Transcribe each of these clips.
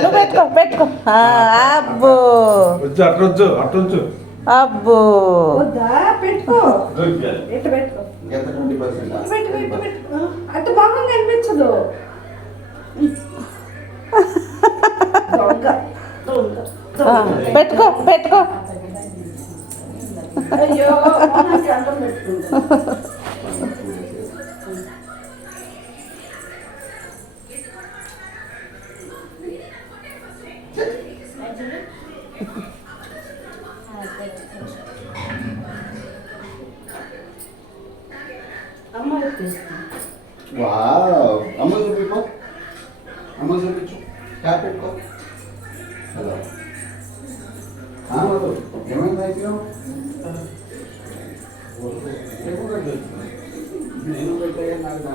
నువ్వు పెట్టుకో పెట్టుకో. అబ్బో అబ్బో పెట్టుకో అటు బాగుంది అనిపించదు. పెట్టుకో పెట్టుకో. అయ్యో అమ్మ చూపిపో, అమ్మ చూపించు, క్యాప్ పెట్టుకో. హలో ఏమైంది అయిపోయావు? నేను పెట్టే నాకు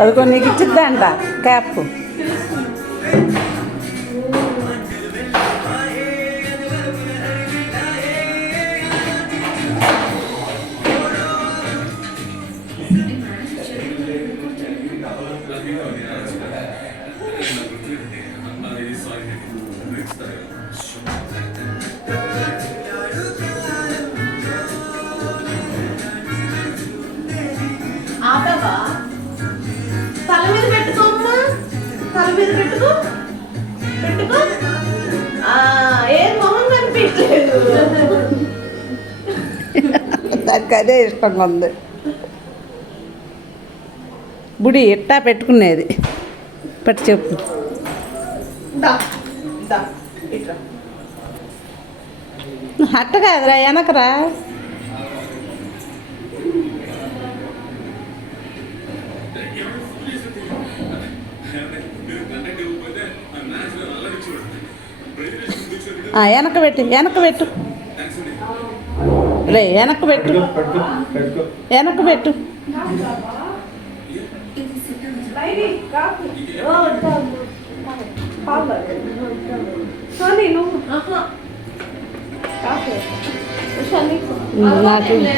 అదిగో నీకు ఇచ్చిద్దంట క్యాప్. తల మీద పెట్టుకోమ్మా, తల మీద పెట్టుకో పెట్టుకో. ఏం మొహం కనిపించలేదు. దానికి అదే ఇష్టంగా ఉంది. బుడి ఎట్టా పెట్టుకునేది పెట్టి చెప్పు. అట్ట కాదురా వెనకరా. వెనక పెట్టు వెనక పెట్టు రే వెనక పెట్టు వెనక పెట్టు.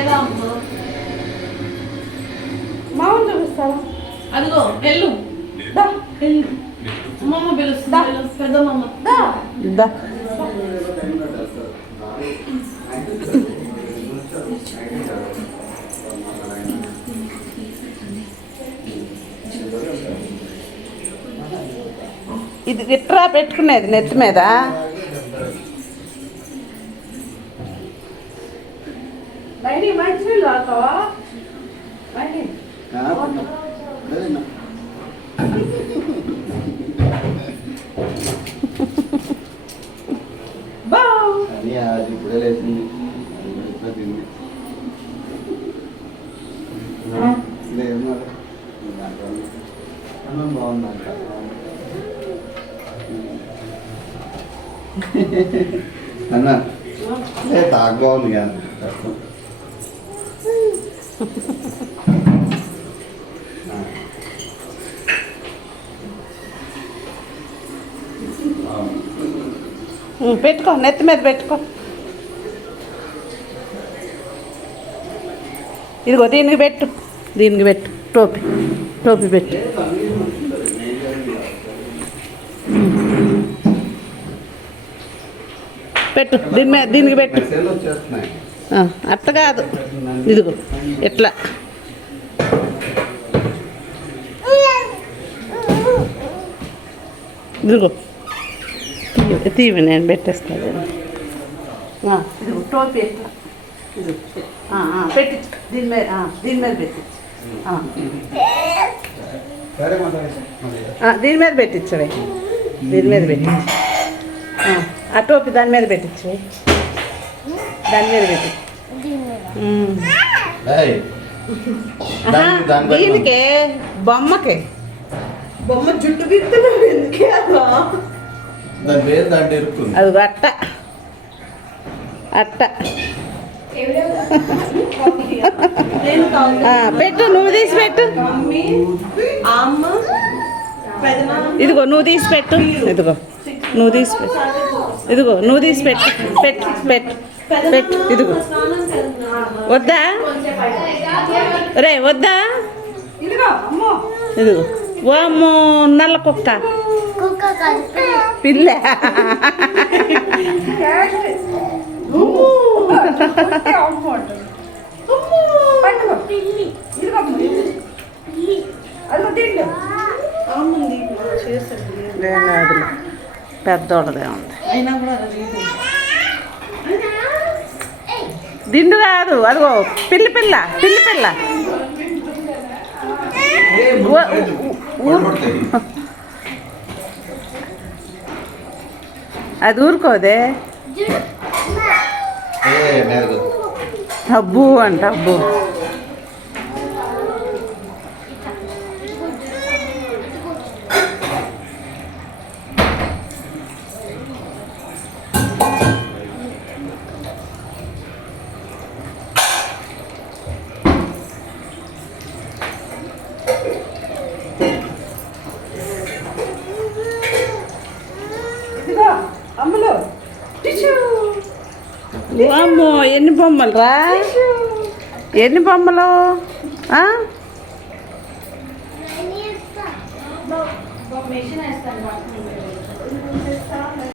నాకు మామూలు చూపిస్తావా? అదిగో వెళ్ళు అమ్మమ్మ పిలుస్తా, పెద్దమ్మ దా. ఇది ఇట్రా పెట్టుకునేది నెత్తి మీద. మంచినీళ్ళు తాగుతావా? అది ఇప్పుడే లేచింది. లేదు బాగుందంట. అన్న తాగు బాగుంది కానీ కష్టం. పెట్టుకో నెత్తి మీద పెట్టుకో. ఇదిగో దీనికి పెట్టు, దీనికి పెట్టు. టోపీ టోపీ పెట్టు. పెట్టు దీని మీద, దీనికి పెట్టు. అట్ట కాదు, ఇదిగో ఎట్లా. ఇదిగో తీవి నేను పెట్టేస్తాను. ఇదిగో టోపీ ఎట్లా పెట్టించు, దీని మీద, దీని మీద పెట్టించు. దీని మీద పెట్టించవే, దీని మీద పెట్టించు. ఆ టోపీ దాని మీద పెట్టించు, దాని మీద పెట్టించు. దాని బట్టి దీనికే బొమ్మకి బొమ్మ జుట్టు బిత్తున్నావు ఎందుకే అదో దాని పేరు దాంట్లో ఇరుక్కుంది. అది అట్ట అట్ట నేను కావాలి పెట్టు, నువ్వు తీసి పెట్టు. మమ్మీ అమ్మ పెదనాన్న ఇదిగో నువ్వు తీసి పెట్టు. ఇదిగో నువ్వు తీసి పెట్టు. ఇదిగో నువ్వు తీసి పెట్టు. పెట్టు పెట్టు పెట్టు. ఇదిగో వద్దా రే, వద్దా? ఇదిగో అమ్మో ఇదిగో వామ్మో, నల్ల కుక్క పిల్ల. లేదు, పెద్దోళ్ళదే ఉంది. అయినా కూడా అది రీతి. దిండు కాదు, అదిగో పిల్లి పిల్ల, పిల్లి పిల్ల. అది ఊరుకోదే. అబ్బు అంట, అబ్బు. ఇదిగో అమ్మలు టిష్యూ అమ్మో, ఎన్ని బొమ్మలు రా, ఎన్ని బొమ్మలు? మెషిన్ వేస్తాను